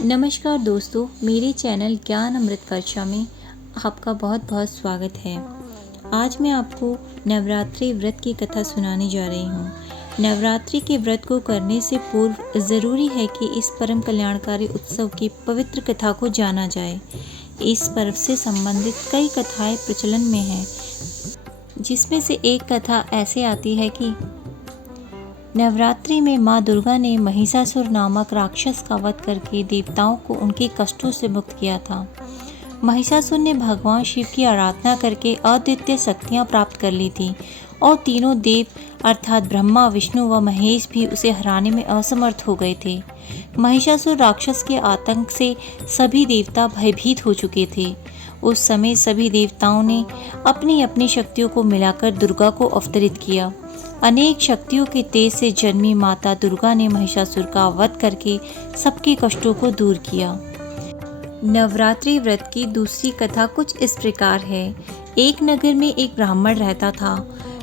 नमस्कार दोस्तों, मेरे चैनल ज्ञान अमृत वर्षा में आपका बहुत बहुत स्वागत है। आज मैं आपको नवरात्रि व्रत की कथा सुनाने जा रही हूँ। नवरात्रि के व्रत को करने से पूर्व ज़रूरी है कि इस परम कल्याणकारी उत्सव की पवित्र कथा को जाना जाए। इस पर्व से संबंधित कई कथाएं प्रचलन में हैं, जिसमें से एक कथा ऐसे आती है कि नवरात्रि में माँ दुर्गा ने महिषासुर नामक राक्षस का वध करके देवताओं को उनके कष्टों से मुक्त किया था। महिषासुर ने भगवान शिव की आराधना करके अद्वितीय शक्तियाँ प्राप्त कर ली थी और तीनों देव अर्थात ब्रह्मा, विष्णु व महेश भी उसे हराने में असमर्थ हो गए थे। महिषासुर राक्षस के आतंक से सभी देवता भयभीत हो चुके थे। उस समय सभी देवताओं ने अपनी अपनी शक्तियों को मिलाकर दुर्गा को अवतरित किया। अनेक शक्तियों के तेज से जन्मी माता दुर्गा ने महिषासुर का वध करके सबके कष्टों को दूर किया। नवरात्रि व्रत की दूसरी कथा कुछ इस प्रकार है। एक नगर में एक ब्राह्मण रहता था।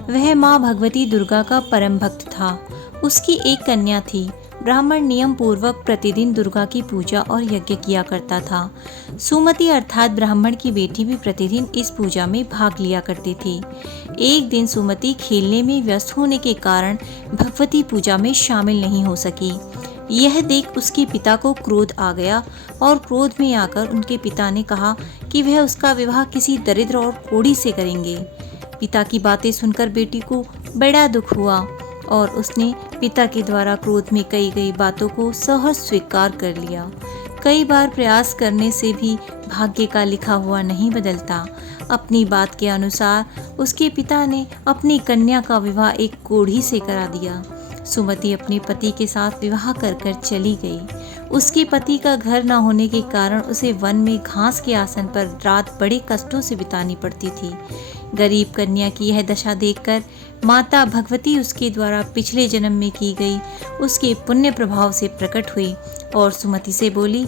वह माँ भगवती दुर्गा का परम भक्त था। उसकी एक कन्या थी। ब्राह्मण नियम पूर्वक प्रतिदिन दुर्गा की पूजा और यज्ञ किया करता था। सुमति अर्थात ब्राह्मण की बेटी भी प्रतिदिन इस पूजा में भाग लिया करती थी। एक दिन सुमति खेलने में व्यस्त होने के कारण भगवती पूजा में शामिल नहीं हो सकी। यह देख उसके पिता को क्रोध आ गया और क्रोध में आकर उनके पिता ने कहा कि वह उसका विवाह किसी दरिद्र और कोढ़ी से करेंगे। पिता की बातें सुनकर बेटी को बड़ा दुख हुआ और उसने पिता के द्वारा क्रोध में कही गई बातों को सहज स्वीकार कर लिया। कई बार प्रयास करने से भी भाग्य का लिखा हुआ नहीं बदलता। अपनी बात के अनुसार उसके पिता ने अपनी कन्या का विवाह एक कोढ़ी से करा दिया। सुमति अपने पति के साथ विवाह कर चली गई। उसके पति का घर न होने के कारण उसे वन में घास के आसन पर रात बड़े कष्टों से बितानी पड़ती थी। गरीब कन्या की यह दशा देखकर माता भगवती उसके द्वारा पिछले जन्म में की गई उसके पुण्य प्रभाव से प्रकट हुई और सुमति से बोली,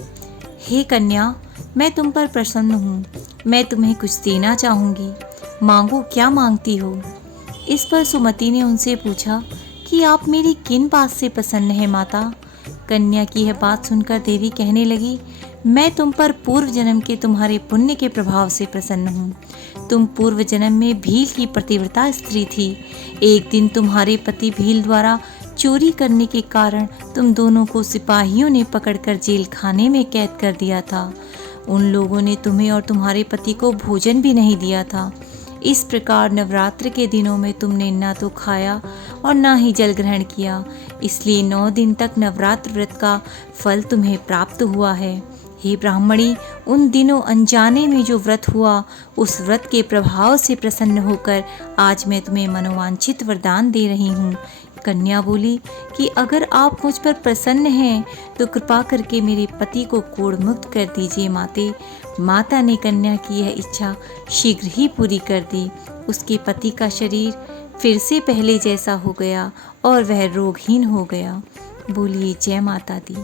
हे कन्या, मैं तुम पर प्रसन्न हूँ। मैं तुम्हें कुछ देना चाहूँगी। मांगो, क्या मांगती हो? इस पर सुमति ने उनसे पूछा कि आप मेरी किन बात से प्रसन्न है माता? कन्या की यह बात सुनकर देवी कहने लगी, मैं तुम पर पूर्व जन्म के तुम्हारे पुण्य के प्रभाव से प्रसन्न हूँ। तुम पूर्व जन्म में भील की पतिव्रता स्त्री थी। एक दिन तुम्हारे पति भील द्वारा चोरी करने के कारण तुम दोनों को सिपाहियों ने पकड़कर जेल खाने में कैद कर दिया था। उन लोगों ने तुम्हें और तुम्हारे पति को भोजन भी नहीं दिया था। इस प्रकार नवरात्र के दिनों में तुमने ना तो खाया और ना ही जल ग्रहण किया। इसलिए 9 दिन तक नवरात्र व्रत का फल तुम्हें प्राप्त हुआ है। हे ब्राह्मणी, उन दिनों अनजाने में जो व्रत हुआ, उस व्रत के प्रभाव से प्रसन्न होकर आज मैं तुम्हें मनोवांछित वरदान दे रही हूँ। कन्या बोली कि अगर आप मुझ पर प्रसन्न हैं तो कृपा करके मेरे पति को कोढ़ मुक्त कर दीजिए माते। माता ने कन्या की यह इच्छा शीघ्र ही पूरी कर दी। उसके पति का शरीर फिर से पहले जैसा हो गया और वह रोगहीन हो गया। बोलिए जय माता दी।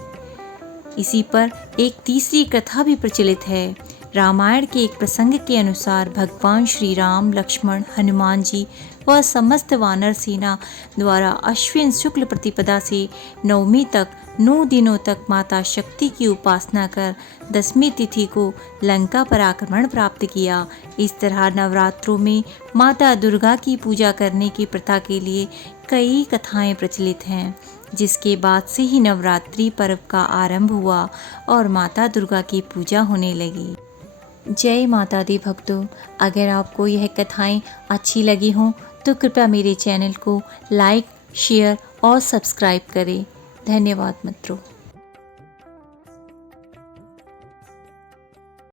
इसी पर एक तीसरी कथा भी प्रचलित है। रामायण के एक प्रसंग के अनुसार भगवान श्री राम, लक्ष्मण, हनुमान जी व समस्त वानर सेना द्वारा अश्विन शुक्ल प्रतिपदा से नवमी तक 9 दिनों तक माता शक्ति की उपासना कर 10वीं तिथि को लंका पर आक्रमण प्राप्त किया। इस तरह नवरात्रों में माता दुर्गा की पूजा करने की प्रथा के लिए कई कथाएं प्रचलित हैं, जिसके बाद से ही नवरात्रि पर्व का आरंभ हुआ और माता दुर्गा की पूजा होने लगी। जय माता दी भक्तों, अगर आपको यह कथाएं अच्छी लगी हों तो कृपया मेरे चैनल को लाइक, शेयर और सब्सक्राइब करें। धन्यवाद मित्रों।